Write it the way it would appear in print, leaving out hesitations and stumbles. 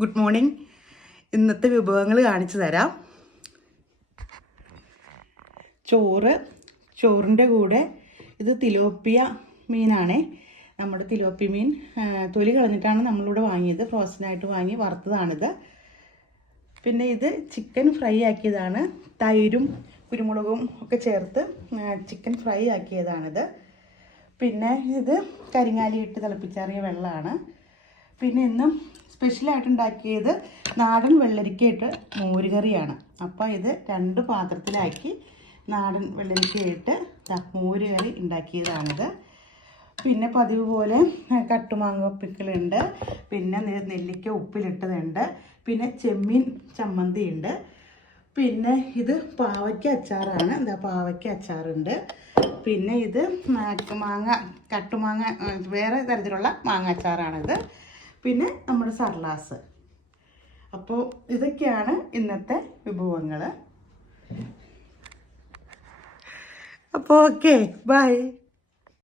Good morning. ഇന്നത്തെ വിഭവങ്ങൾ കാണിച്ചു തരാം. ചോറിൻ്റെ കൂടെ ഇത് തിലോപ്പിയ മീനാണേ. നമ്മുടെ തിലോപ്പി മീൻ തൊലി കളഞ്ഞിട്ടാണ് നമ്മളിവിടെ വാങ്ങിയത്. ഫ്രോസനായിട്ട് വാങ്ങി വറുത്തതാണിത്. പിന്നെ ഇത് ചിക്കൻ ഫ്രൈ ആക്കിയതാണ്. തൈരും കുരുമുളകും ഒക്കെ ചേർത്ത് ചിക്കൻ ഫ്രൈ ആക്കിയതാണിത്. പിന്നെ ഇത് കരിങ്ങാലി ഇട്ട് തിളപ്പിച്ചാറിയ വെള്ളമാണ്. പിന്നെ ഇന്നും സ്പെഷ്യലായിട്ട് ഉണ്ടാക്കിയത് നാടൻ വെള്ളരിക്കയിട്ട് മോരുകറിയാണ്. അപ്പോൾ ഇത് 2 പാത്രത്തിലാക്കി നാടൻ വെള്ളരിക്കയിട്ട് മോരുകറി ഉണ്ടാക്കിയതാണിത്. പിന്നെ പതിവ് പോലെ കട്ടുമാങ്ങ പിക്കിളുണ്ട്. പിന്നെ നെല്ലിക്ക ഉപ്പിലിട്ടതുണ്ട്. പിന്നെ ചെമ്മീൻ ചമ്മന്തി ഉണ്ട്. പിന്നെ ഇത് പാവയ്ക്ക അച്ചാറാണ്. എന്താ പാവയ്ക്ക അച്ചാറുണ്ട്. പിന്നെ ഇത് കട്ടുമാങ്ങ വേറെ തരത്തിലുള്ള മാങ്ങ അച്ചാറാണിത്. പിന്നെ നമ്മുടെ സർലാസ്. അപ്പോൾ ഇതൊക്കെയാണ് ഇന്നത്തെ വിഭവങ്ങൾ. അപ്പോൾ ഓക്കെ, ബൈ.